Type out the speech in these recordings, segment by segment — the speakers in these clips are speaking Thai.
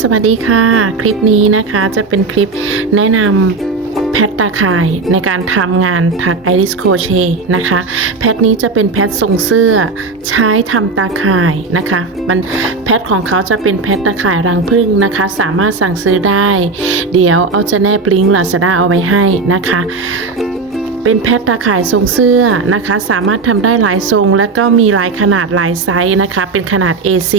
สวัสดีค่ะ คลิปนี้นะคะจะเป็นคลิปแนะนำแพทตาข่ายในการทำงานถักไอริสโคเชนะคะ แพทนี้จะเป็นแพททรงเสื้อใช้ทำตาข่ายนะคะมันแพทของเขาจะเป็นแพทตาข่ายรังผึ้งนะคะ สามารถสั่งซื้อได้ เดี๋ยวเอาจะแนบลิงก์ลาซาด้าเอาไว้ให้นะคะ เป็นแพทตาข่ายทรงเสื้อนะคะ สามารถทำได้หลายทรง และก็มีหลายขนาดหลายไซส์นะคะ เป็นขนาด A4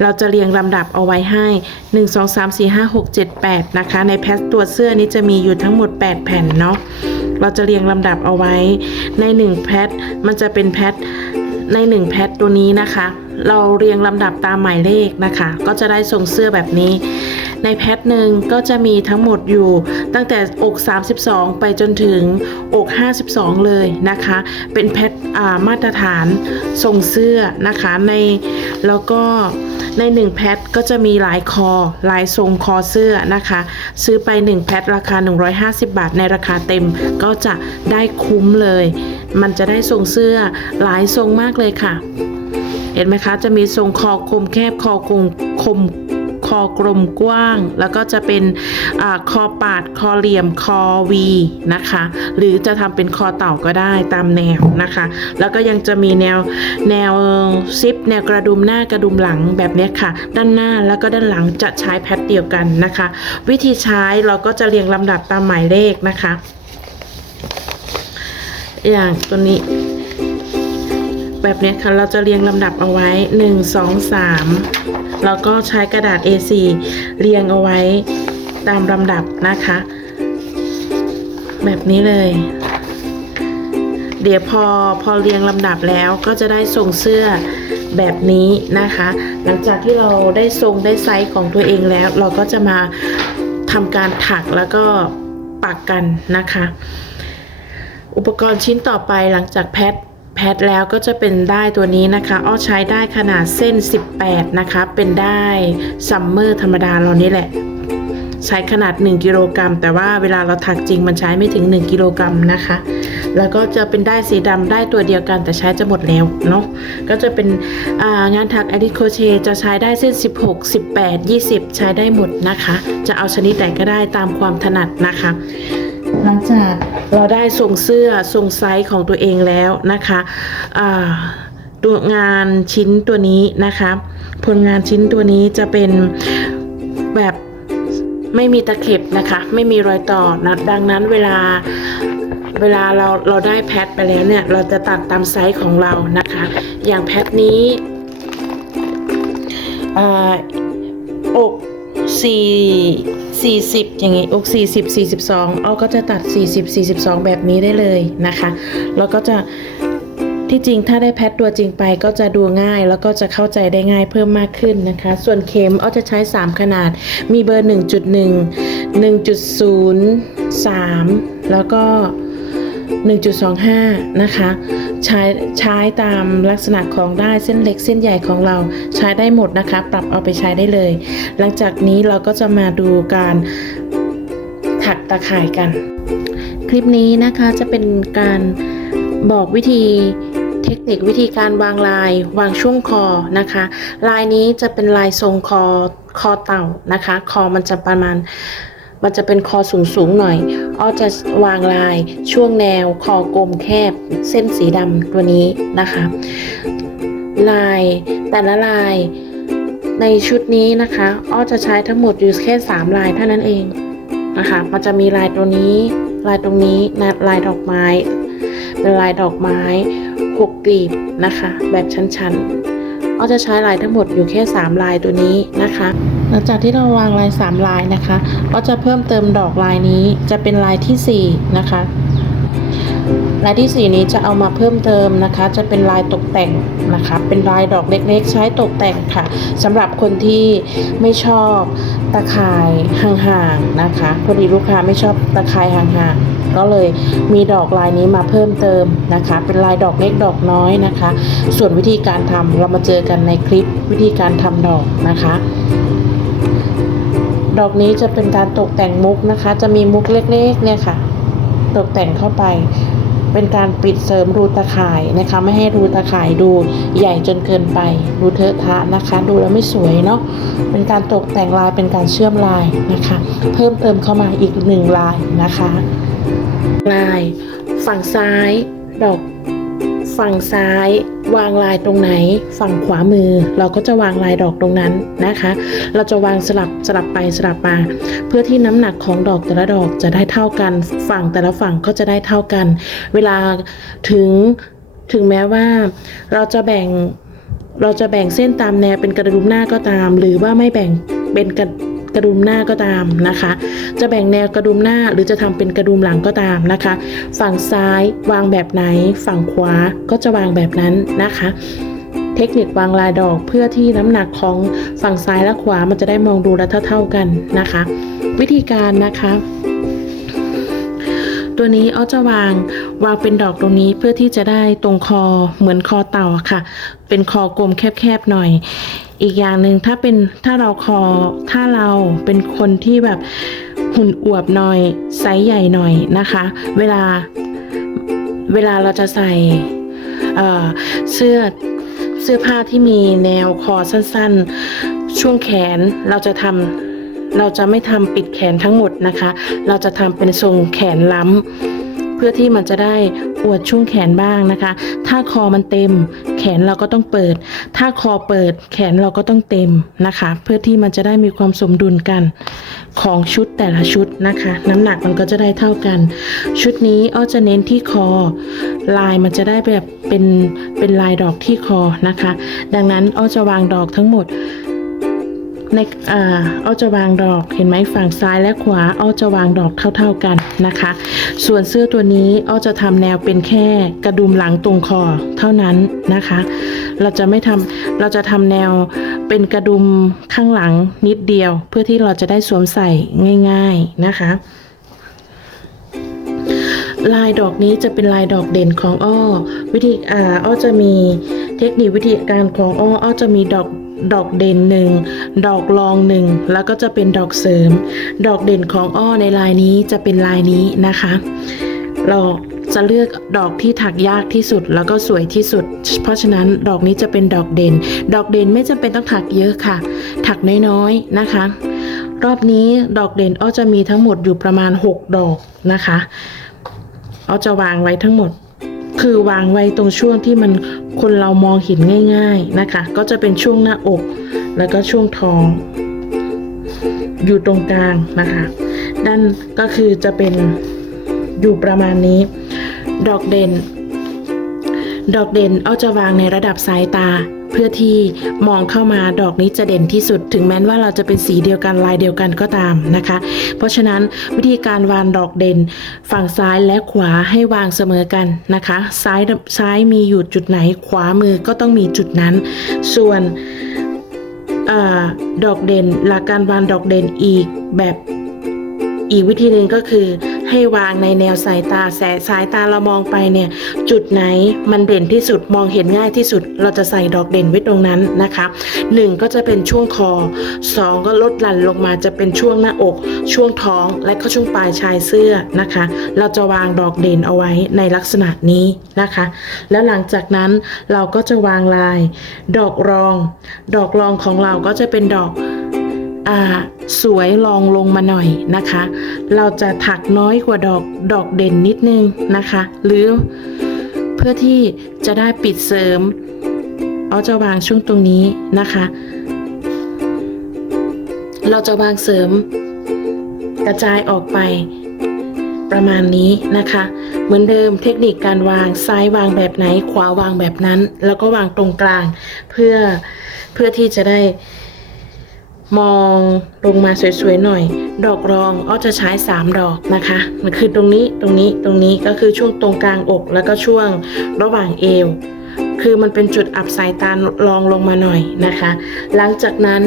เราจะเรียงลำดับเอาไว้ให้ 1 2 3 4 5 6 7 8 นะคะ ในแพทตัวเสื้อนี้จะมีอยู่ทั้งหมด 8 แผ่นเนาะเราจะเรียงลำดับเอาไว้ ใน 1 แพทมันจะเป็นแพทใน 1 แพทตัวนี้นะคะ เราเรียงลำดับตามหมายเลขนะคะ ก็จะได้ทรงเสื้อแบบนี้ ในแพทหนึ่งก็จะมีทั้งหมดอยู่ตั้งแต่อก 32 ไปจนถึงอก 52 เลยนะคะ เป็นแพทมาตรฐานทรงเสื้อนะคะในแล้วก็ใน 1 แพทก็จะมีหลายคอหลายทรงคอเสื้อนะคะ ซื้อไป 1 แพทราคา 150 บาทในราคาเต็มก็จะได้คุ้มเลย มันจะได้ทรงเสื้อหลายทรงมากเลยค่ะ เห็นไหมคะจะมีทรงคอคมแคบคอกลมคมคอกลมกว้าง แล้วก็จะเป็นอคอปาดคอเหลี่ยมคอวีนะคะ หรือจะทำเป็นคอเต่าก็ได้ตามแนวนะคะ แล้วก็ยังจะมีแนวแนวซิปแนวกระดุมหน้ากระดุมหลังแบบนี้ค่ะ ด้านหน้าแล้วก็ด้านหลังจะใช้แพทเดียวกันนะคะ วิธีใช้เราก็จะเรียงลำดับตามหมายเลขนะคะ อย่างตัวนี้ แบบนี้ค่ะเราจะเรียงลำดับเอาไว้ 1 2 3 แล้วก็ใช้กระดาษ A4 เรียงเอาไว้ตามลำดับนะคะ แบบนี้เลย เดี๋ยวพอพอเรียงลำดับแล้วก็จะได้ทรงเสื้อแบบนี้นะคะ หลังจากที่เราได้ทรงได้ไซส์ของตัวเองแล้ว เราก็จะมาทำการถักแล้วก็ปักกันนะคะ อุปกรณ์ชิ้นต่อไปหลังจากแพท แพทแล้วก็จะเป็นได้ตัวนี้นะคะ อ้อใช้ได้ขนาดเส้น 18 นะคะ เป็นได้ซัมเมอร์ธรรมดาเรานี่แหละ ใช้ขนาด 1กิโลกรัมแต่ว่าเวลาเราถักจริงมันใช้ไม่ถึง 1กิโลกรัมนะคะ แล้วก็จะเป็นได้สีดำได้ตัวเดียวกันแต่ใช้จะหมดแล้วเนาะก็จะเป็นางานถักอดิโคเชจะใช้ได้เส้น 16 18 20 ใช้ได้หมดนะคะ จะเอาชนิดไหนก็ได้ตามความถนัดนะคะ หลังจากเราได้ทรงเสื้อทรงไซส์ของตัวเองแล้วนะคะอ่าตัวงานชิ้นตัวนี้นะคะผลงานชิ้นตัวนี้จะเป็นแบบไม่มีตะเข็บนะคะ ไม่มีรอยต่อนะดังนั้นเวลาเวลาเราเราได้แพทไปแล้วเนี่ย เราจะตัดตามไซส์ของเรานะคะ อย่างแพทนี้ออกสี่ สี่สิบอย่างงี้อกสี่สิบสี่สิบสองเอาก็จะตัดสี่สิบสี่สิบสองแบบนี้ได้เลยนะคะแล้วก็จะที่จริงถ้าได้แพทตัวจริงไปก็จะดูง่ายแล้วก็จะเข้าใจได้ง่ายเพิ่มมากขึ้นนะคะ ส่วนเข็มเอาจะใช้ 3 ขนาด มีเบอร์ 1.1 1.03 แล้วก็ 1.25 นะคะ ใช้ใช้ตามลักษณะของได้เส้นเล็กเส้นใหญ่ของเราใช้ได้หมดนะคะ ปรับเอาไปใช้ได้เลย หลังจากนี้เราก็จะมาดูการถักตะข่ายกัน คลิปนี้นะคะจะเป็นการบอกวิธีเทคนิควิธีการวางลายวางช่วงคอนะคะ ลายนี้จะเป็นลายทรงคอคอเต่านะคะ คอมันจะประมาณ มันจะเป็นคอสูงสูงหน่อยอ้อจะวางลายช่วงแนวคอกลมแคบ เส้นสีดำตัวนี้นะคะ ลายแต่ละลายในชุดนี้นะคะอ้อจะใช้ทั้งหมดอยู่แค่ 3 ลายเท่านั้นเองนะคะ มันจะมีลายตัวนี้ ลายตรงนี้นะลายดอกไม้ เป็นลายดอกไม้หกกลีบนะคะ แบบชั้นๆ เราจะใช้ลายทั้งหมดอยู่แค่ 3 ลายตัวนี้นะคะ หลังจากที่เราวางลาย 3 ลายนะคะ ก็จะเพิ่มเติมดอกลายนี้จะเป็นลายทีสี่4 นะคะ ลายที่ 4 นี้จะเอามาเพิ่มเติมนะคะ จะเป็นลายตกแต่งนะคะ เป็นลายดอกเล็กๆ ใช้ตกแต่งค่ะสำหรับคนที่ไม่ชอบตะข่ายห่างๆนะคะพอดีลูกค้าไม่ชอบตะข่ายห่างๆก็เลยมีดอกลายนี้มาเพิ่มเติมนะคะ เป็นลายดอกเล็กดอกน้อยนะคะ ส่วนวิธีการทำเรามาเจอกันในคลิปวิธีการทำดอกนะคะ ดอกนี้จะเป็นการตกแต่งมุกนะคะ จะมีมุกเล็กๆเนี่ยค่ะ ตกแต่งเข้าไป เป็นการปิดเสริมรูตะข่ายนะคะ ไม่ให้รูตะข่ายดูใหญ่จนเกินไปดูเทอะทะนะคะ ดูแล้วไม่สวยเนาะเป็นการตกแต่งลายเป็นการเชื่อมลายนะคะ เพิ่มเติมเข้ามาอีกหนึ่งลายนะคะ ลายฝั่งซ้ายดอก ฝั่งซ้าย วางลายตรงไหน ฝั่งขวามือ เราก็จะวางลายดอกตรงนั้นนะคะ เราจะวางสลับสลับไปสลับมา เพื่อที่น้ำหนักของดอกแต่ละดอกจะได้เท่ากัน ฝั่งแต่ละฝั่งก็จะได้เท่ากัน เวลาถึงถึงแม้ว่าเราจะแบ่งเราจะแบ่งเส้นตามแนวเป็นกระดุมหน้าก็ตาม หรือว่าไม่แบ่งเป็นกระ กระดุมหน้าก็ตามนะคะ จะแบ่งแนวกระดุมหน้าหรือจะทำเป็นกระดุมหลังก็ตามนะคะ ฝั่งซ้ายวางแบบไหน ฝั่งขวาก็จะวางแบบนั้นนะคะเทคนิควางลายดอกเพื่อที่น้ำหนักของฝั่งซ้ายและขวามันจะได้มองดูและเท่าๆกันนะคะ วิธีการนะคะ ตัวนี้อ้อจะวางวางเป็นดอกตรงนี้เพื่อที่จะได้ตรงคอเหมือนคอเต่าค่ะ เป็นคอกลมแคบๆหน่อย อีกอย่างหนึ่งถ้าเป็นถ้าเราคอถ้าเราเป็นคนที่แบบหุ่นอวบหน่อยไซส์ใหญ่หน่อยนะคะ เวลาเวลาเราจะใส่เเสื้อเสื้อผ้าที่มีแนวคอสั้นๆ ช่วงแขนเราจะทำเราจะไม่ทำปิดแขนทั้งหมดนะคะ เราจะทำเป็นทรงแขนล้ำเพื่อที่มันจะได้ อวดช่วงแขนบ้างนะคะ ถ้าคอมันเต็ม แขนเราก็ต้องเปิด ถ้าคอเปิดแขนเราก็ต้องเต็มนะคะ เพื่อที่มันจะได้มีความสมดุลกันของชุดแต่ละชุดนะคะ น้ำหนักมันก็จะได้เท่ากัน ชุดนี้อ้อจะเน้นที่คอ ลายมันจะได้แบบเป็นเป็นลายดอกที่คอนะคะ ดังนั้นอ้อจะวางดอกทั้งหมด ในอ่าอ้อจะวางดอกเห็นไหมฝั่งซ้ายและขวาอ้อจะวางดอกเท่า ๆกันนะคะ ส่วนเสื้อตัวนี้อ้อจะทำแนวเป็นแค่กระดุมหลังตรงคอเท่านั้นนะคะ เราจะไม่ทำเราจะทำแนวเป็นกระดุมข้างหลังนิดเดียว เพื่อที่เราจะได้สวมใส่ง่าย ๆนะคะลายดอกนี้จะเป็นลายดอกเด่นของอ้อ วิธีอ่าอ้อจะมีเทคนิควิธีการของอ้ออ้อจะมีดอก ดอกเด่นหนึ่งดอกรองหนึ่งแล้วก็จะเป็นดอกเสริม ดอกเด่นของอ้อในลายนี้จะเป็นลายนี้นะคะ เราจะเลือกดอกที่ถักยากที่สุดแล้วก็สวยที่สุด เพราะฉะนั้นดอกนี้จะเป็นดอกเด่น ดอกเด่นไม่จำเป็นต้องถักเยอะค่ะ ถักน้อยๆนะคะ รอบนี้ดอกเด่นอ้อจะมีทั้งหมดอยู่ประมาณ 6 ดอกนะคะเอจะวางไว้ทั้งหมด คือวางไว้ตรงช่วงที่มัน คนเรามองเห็นง่าย ๆนะคะ ก็จะเป็นช่วงหน้าอก แล้วก็ช่วงท้อง อยู่ตรงกลางนะคะ ด้านก็คือจะเป็นอยู่ประมาณนี้ ดอกเด่น ดอกเด่นเอาจะวางในระดับสายตา เพื่อที่มองเข้ามาดอกนี้จะเด่นที่สุด ถึงแม้ว่าเราจะเป็นสีเดียวกันลายเดียวกันก็ตามนะคะ เพราะฉะนั้นวิธีการวางดอกเด่น ฝั่งซ้ายและขวาให้วางเสมอกันนะคะ ซ้ายซ้ายมีอยู่จุดไหนขวามือก็ต้องมีจุดนั้น ส่วนอดอกเด่นหลักการวางดอกเด่นอีกแบบอีกวิธีหนึ่งก็คือ ให้วางในแนวสายตาแสสายตาเรามองไปเนี่ย จุดไหนมันเด่นที่สุดมองเห็นง่ายที่สุด เราจะใส่ดอกเด่นไว้ตรงนั้นนะคะหนึ่งก็จะเป็นช่วงคอสองก็ลดหลั่นลงมาจะเป็นช่วงหน้าอก ช่วงท้องและก็ช่วงปลายชายเสื้อนะคะ เราจะวางดอกเด่นเอาไว้ในลักษณะนี้นะคะ แล้วหลังจากนั้นเราก็จะวางลาย ดอกรอง ดอกรองของเราก็จะเป็นดอก สวยลองลงมาหน่อยนะคะ เราจะถักน้อยกว่าดอกดอกเด่นนิดนึงนะคะ หรือเพื่อที่จะได้ปิดเสริม เอาจะวางช่วงตรงนี้นะคะ เราจะวางเสริม กระจายออกไปประมาณนี้นะคะ เหมือนเดิมเทคนิคการวางซ้ายวางแบบไหน ขวาวางแบบนั้น แล้วก็วางตรงกลาง เพื่อเพื่อที่จะได้ มองลงมาสวยๆหน่อย ดอกรองอ้อจะใช้ 3 ดอกนะคะมันคือตรงนี้ตรงนี้ตรงนี้ก็คือช่วงตรงกลางอกแล้วก็ช่วงระหว่างเอว คือมันเป็นจุดอับสายตารองลงมาหน่อยนะคะ หลังจากนั้น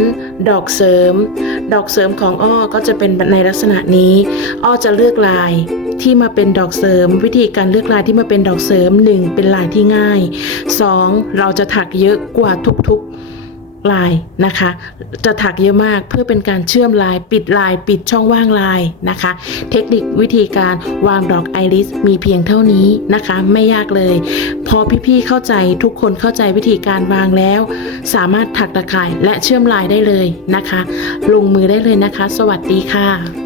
ดอกเสริม ดอกเสริมของอ้อก็จะเป็นในลักษณะนี้ อ้อจะเลือกลายที่มาเป็นดอกเสริม วิธีการเลือกลายที่มาเป็นดอกเสริม 1 เป็นลายที่ง่าย 2 เราจะถักเยอะกว่าทุกๆ ลายนะคะ จะถักเยอะมากเพื่อเป็นการเชื่อมลายปิดลายปิดช่องว่างลายนะคะ เทคนิควิธีการวางดอกไอริสมีเพียงเท่านี้นะคะ ไม่ยากเลย พอพี่ๆเข้าใจทุกคนเข้าใจวิธีการวางแล้ว สามารถถักตะข่ายและเชื่อมลายได้เลยนะคะ ลงมือได้เลยนะคะ สวัสดีค่ะ